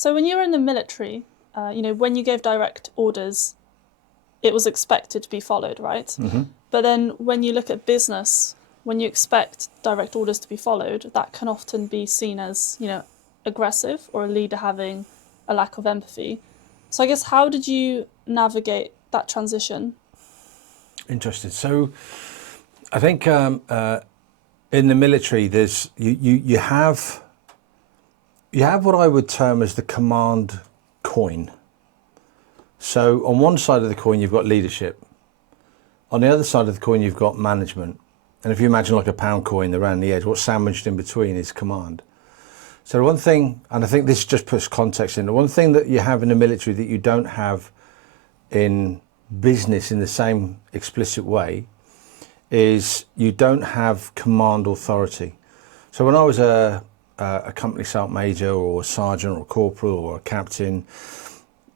So when you were in the military, when you gave direct orders, it was expected to be followed, right? Mm-hmm. But then when you look at business, when you expect direct orders to be followed, that can often be seen as, aggressive or a leader having a lack of empathy. So I guess how did you navigate that transition? Interesting. So I think in the military, there's you have what I would term as the command coin. So on one side of the coin, you've got leadership. On the other side of the coin, you've got management. And if you imagine like a pound coin around the edge, what's sandwiched in between is command. So the one thing, and I think this just puts context in, the one thing that you have in the military that you don't have in business in the same explicit way is you don't have command authority. So when I was a company sergeant major or a sergeant or a corporal or a captain,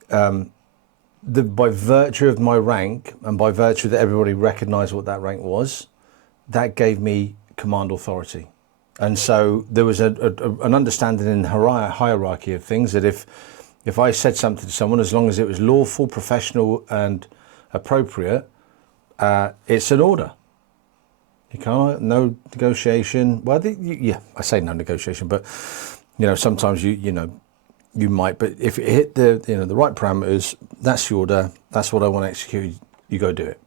by virtue of my rank and by virtue that everybody recognised what that rank was, that gave me command authority. And so there was an understanding in the hierarchy of things that if I said something to someone, as long as it was lawful, professional and appropriate, it's an order. You can't, no negotiation. Well, I say no negotiation, but sometimes you might. But if it hit the right parameters, that's the order. That's what I want to execute. You go do it.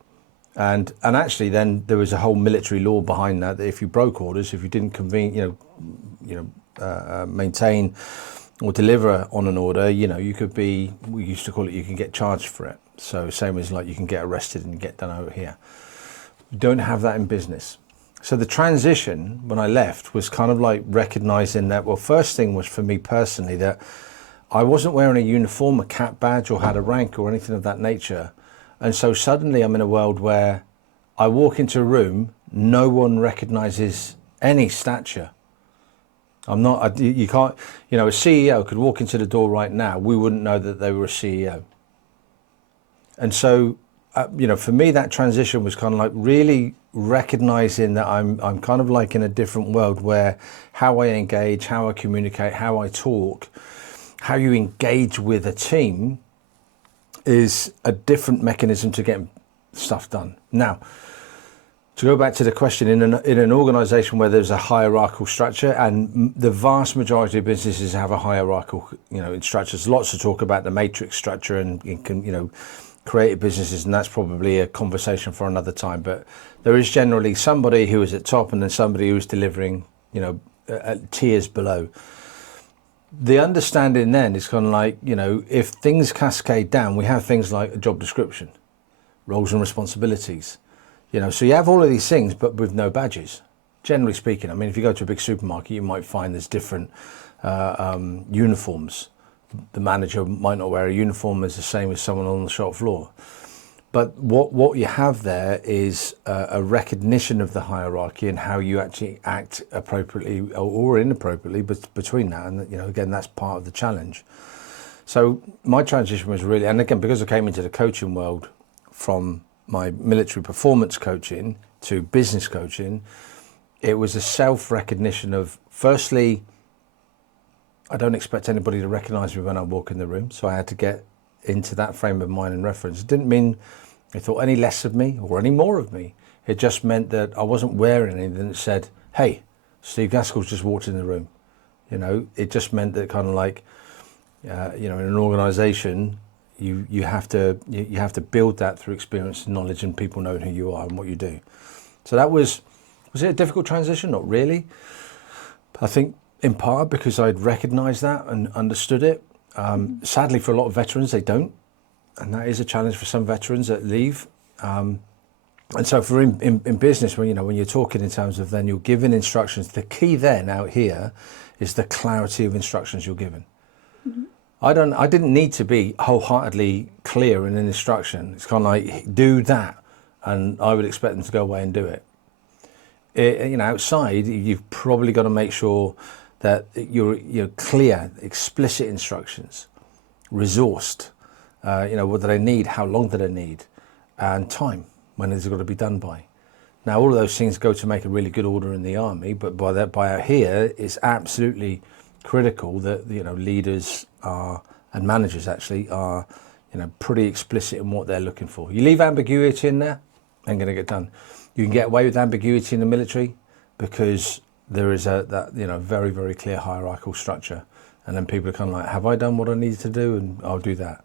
And actually, then there was a whole military law behind that. That if you broke orders, if you didn't maintain or deliver on an order, you could be. We used to call it. You can get charged for it. So same as like you can get arrested and get done over here. You don't have that in business. So the transition when I left was kind of like recognizing that. Well, first thing was for me personally that I wasn't wearing a uniform, a cap badge, or had a rank or anything of that nature. And so suddenly I'm in a world where I walk into a room, no one recognizes any stature. I'm not, you can't, a CEO could walk into the door right now, we wouldn't know that they were a CEO. And so, for me, that transition was kind of like really recognizing that I'm kind of like in a different world where how I engage, how I communicate, how I talk, how you engage with a team is a different mechanism to get stuff done. Now, to go back to the question, in an organization where there's a hierarchical structure, and the vast majority of businesses have a hierarchical, structure. There's lots to talk about the matrix structure and creative businesses, and that's probably a conversation for another time. But there is generally somebody who is at top and then somebody who is delivering, at tiers below. The understanding then is kind of like, if things cascade down, we have things like a job description, roles and responsibilities, so you have all of these things, but with no badges. Generally speaking, I mean, if you go to a big supermarket, you might find there's different uniforms. The manager might not wear a uniform as the same as someone on the shop floor. But what you have there is a recognition of the hierarchy and how you actually act appropriately or inappropriately between that. And, again, that's part of the challenge. So my transition was really, and again, because I came into the coaching world from my military performance coaching to business coaching, it was a self-recognition of, firstly, I don't expect anybody to recognize me when I walk in the room. So I had to get into that frame of mind and reference. It didn't mean they thought any less of me or any more of me. It just meant that I wasn't wearing anything that said, hey, Steve Gaskell's just walked in the room. It just meant that kind of like, in an organization, you have to build that through experience and knowledge and people knowing who you are and what you do. So that was it a difficult transition? Not really. I think in part because I'd recognized that and understood it. Sadly, for a lot of veterans, they don't. And that is a challenge for some veterans that leave. And so for in business, when you're talking in terms of then you're giving instructions, the key then out here is the clarity of instructions you're given. Mm-hmm. I didn't need to be wholeheartedly clear in an instruction. It's kind of like, do that. And I would expect them to go away and do it. Outside, you've probably got to make sure that you're clear, explicit instructions, resourced. What do they need? How long do they need? And time, when is it got to be done by? Now, all of those things go to make a really good order in the army, but by out here, it's absolutely critical that leaders are, and managers actually are, pretty explicit in what they're looking for. You leave ambiguity in there, ain't going to get done. You can get away with ambiguity in the military because there is that very, very clear hierarchical structure, and then people are kind of like, have I done what I need to do? And I'll do that.